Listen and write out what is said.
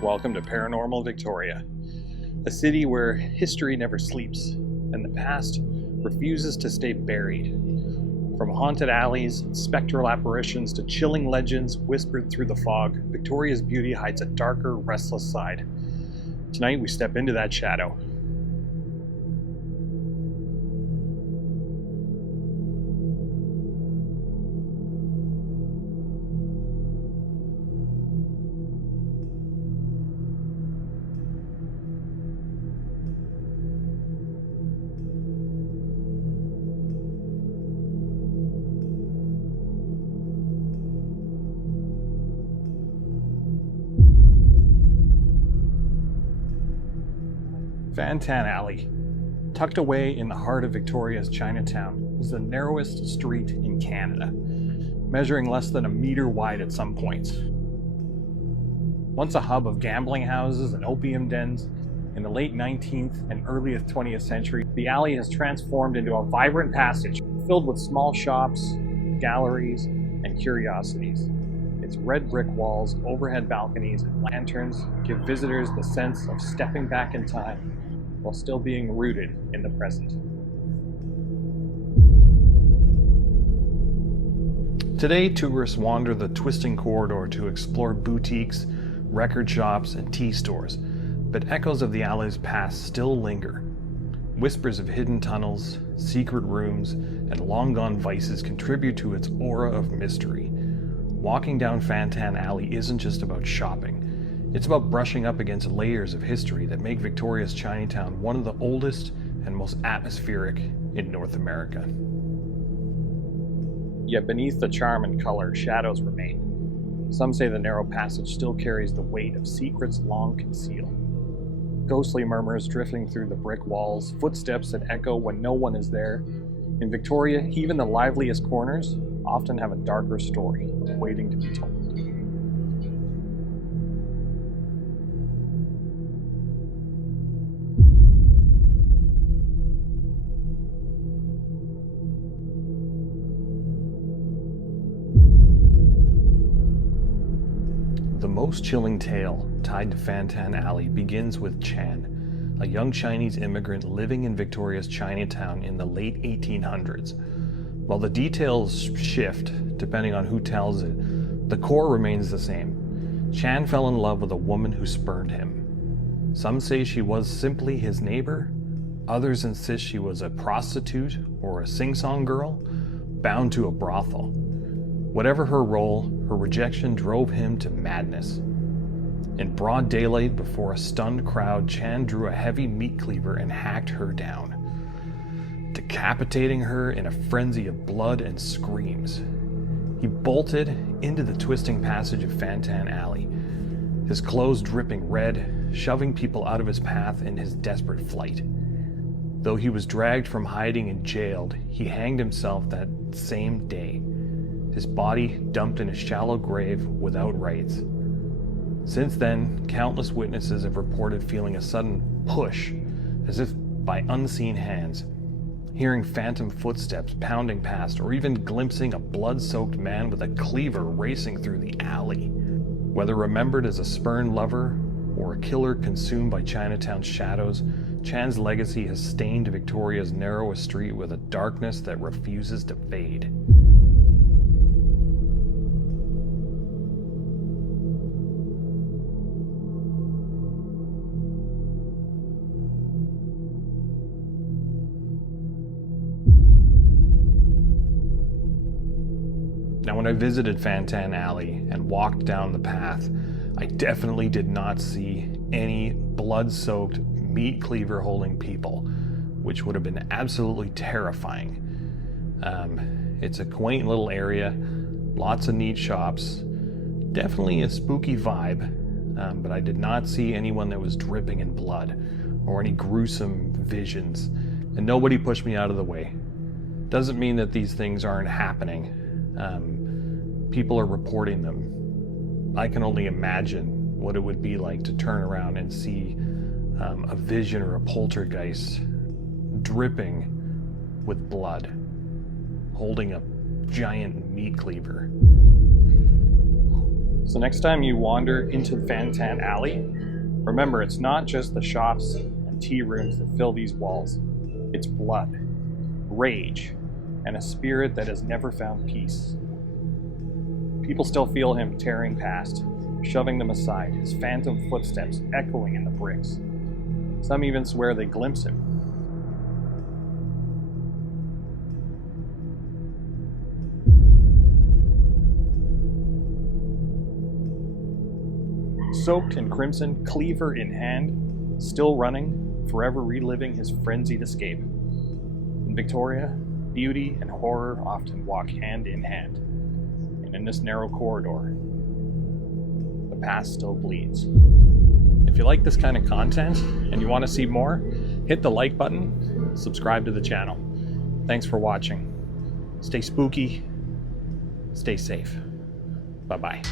Welcome to Paranormal Victoria, a city where history never sleeps and the past refuses to stay buried. From haunted alleys and spectral apparitions to chilling legends whispered through the fog, Victoria's beauty hides a darker, restless side. Tonight we step into that shadow. Fantan Alley, tucked away in the heart of Victoria's Chinatown, is the narrowest street in Canada, measuring less than a meter wide at some points. Once a hub of gambling houses and opium dens, in the late 19th and early 20th century, the alley has transformed into a vibrant passage filled with small shops, galleries, and curiosities. Its red brick walls, overhead balconies, and lanterns give visitors the sense of stepping back in time while still being rooted in the present. Today, tourists wander the twisting corridor to explore boutiques, record shops, and tea stores, but echoes of the alley's past still linger. Whispers of hidden tunnels, secret rooms, and long-gone vices contribute to its aura of mystery. Walking down Fantan Alley isn't just about shopping. It's about brushing up against layers of history that make Victoria's Chinatown one of the oldest and most atmospheric in North America. Yet beneath the charm and color, shadows remain. Some say the narrow passage still carries the weight of secrets long concealed. Ghostly murmurs drifting through the brick walls, footsteps that echo when no one is there. In Victoria, even the liveliest corners often have a darker story waiting to be told. The most chilling tale tied to Fantan Alley begins with Chan, a young Chinese immigrant living in Victoria's Chinatown in the late 1800s. While the details shift depending on who tells it, the core remains the same. Chan fell in love with a woman who spurned him. Some say she was simply his neighbor. Others insist she was a prostitute or a sing-song girl bound to a brothel. Whatever her role, her rejection drove him to madness. In broad daylight before a stunned crowd, Chan drew a heavy meat cleaver and hacked her down, decapitating her in a frenzy of blood and screams. He bolted into the twisting passage of Fantan Alley, his clothes dripping red, shoving people out of his path in his desperate flight. Though he was dragged from hiding and jailed, he hanged himself that same day, his body dumped in a shallow grave without rites. Since then, countless witnesses have reported feeling a sudden push, as if by unseen hands, hearing phantom footsteps pounding past, or even glimpsing a blood-soaked man with a cleaver racing through the alley. Whether remembered as a spurned lover or a killer consumed by Chinatown's shadows, Chan's legacy has stained Victoria's narrowest street with a darkness that refuses to fade. Now, when I visited Fantan Alley and walked down the path, I definitely did not see any blood-soaked, meat cleaver-holding people, which would have been absolutely terrifying. It's a quaint little area, lots of neat shops, definitely a spooky vibe, but I did not see anyone that was dripping in blood or any gruesome visions, and nobody pushed me out of the way. Doesn't mean that these things aren't happening. People are reporting them. I can only imagine what it would be like to turn around and see a vision or a poltergeist dripping with blood, holding a giant meat cleaver. So next time you wander into Fantan Alley, remember it's not just the shops and tea rooms that fill these walls. It's blood, rage, and a spirit that has never found peace. People still feel him tearing past, shoving them aside, his phantom footsteps echoing in the bricks. Some even swear they glimpse him. Soaked in crimson, cleaver in hand, still running, forever reliving his frenzied escape. In Victoria, beauty and horror often walk hand in hand. And in this narrow corridor, the past still bleeds. If you like this kind of content and you want to see more, hit the like button, subscribe to the channel. Thanks for watching. Stay spooky, stay safe. Bye-bye.